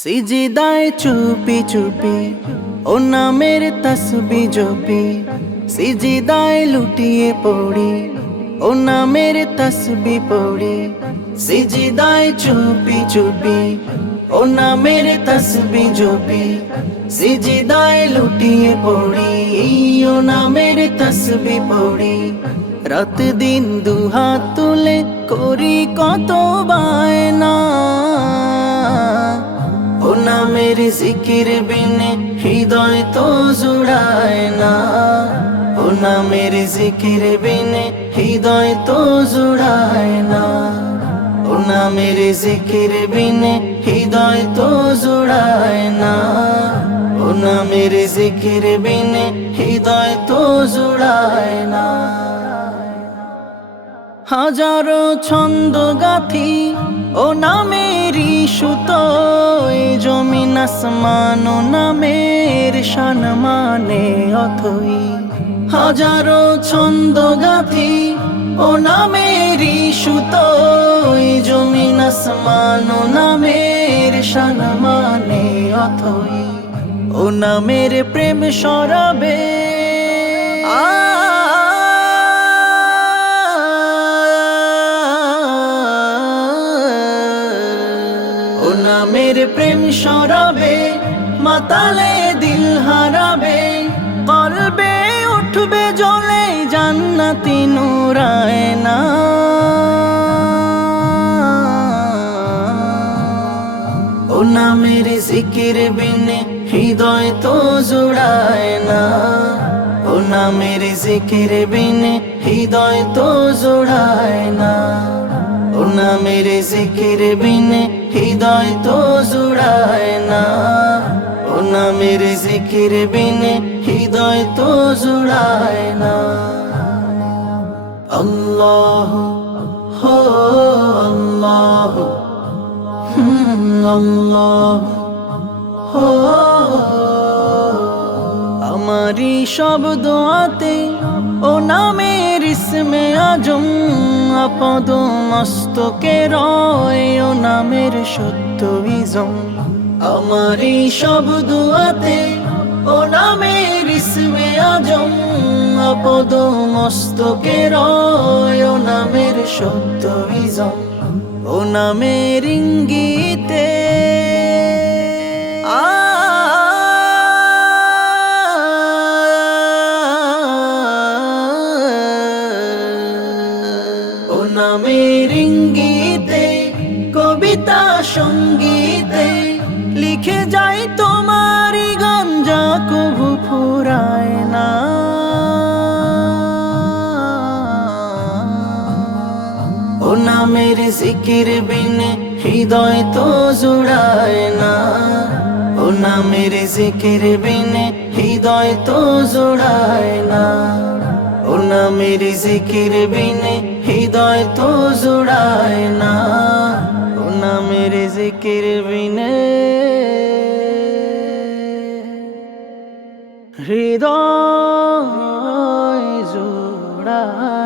সিজদায় চুপি চুপি ও নামের তসবি জপি, সিজদায় লুটিয়ে পড়ি ও নামের তসবি পড়ি। সিজদায় চুপি চুপি ও নামের তসবি জপি, সিজদায় লুটিয়ে পড়ি ও নামের তসবি পড়ি। রাত দিন দুহাত তুলে করি কত বায়না, ও নামের জিকির বিনে হৃদয় তো জুড়ায় না, ও নামের জিকির বিনে হৃদয় তো জুড়ায় না, ও নামের জিকির বিনে হৃদয় তো জুড়ায় না, ও নামের জিকির বিনে হৃদয় তো জুড়ায় না। হাজারো ছন্দ গাথি ও নামেরই সুতো, জমিন আসমান ও নামের শান মানে অথই। হাজারো ছন্দ গাথি ও নামেরই সুতো, জমিন আসমান ও নামের শান মানে অথই। ও নামের প্রেম সরাবে ও নামের প্রেম সরাবে, মাতালে দিল হারাবে, কলবে উঠবে জ্বলে জান্নাতি নূরায়না। ও নামের জিকির বিনে হৃদয় তো জুড়ায় না, ও নামের জিকির বিনে হৃদয় তো জুড়ায় না, ও নামের জিকির বিনে হৃদয় তো জুড়ায় না, ও নামের জিকির বিনে হৃদয় তো জুড়ায় না। আল্লাহ হো আল্লাহ, আল্লাহ হো। আমারি সব দোয়াতে ও নামের ইসমে আজম, আপদ মস্তকে রয় ও নামের সত্য ইজম। আমারি সব দোয়াতে ও নামের ইসমে আজম, আপদ মস্তকে রয় ও নামের সত্য ইজম। ও নামের ইঙ্গিতে ও নামের ইঙ্গিতে কবিতা সঙ্গীতে লিখে যাই তোমারি গান, যা কভু ফুরায় না। ও নামের জিকির বিনে হৃদয় তো জুড়ায় না, ও নামের জিকির বিনে হৃদয় তো জুড়ায় না, ও নামের জিকির বিনে হৃদয় তো জুড়ায় না, ও নামের জিকির বিনে হৃদয় জুড়ায়।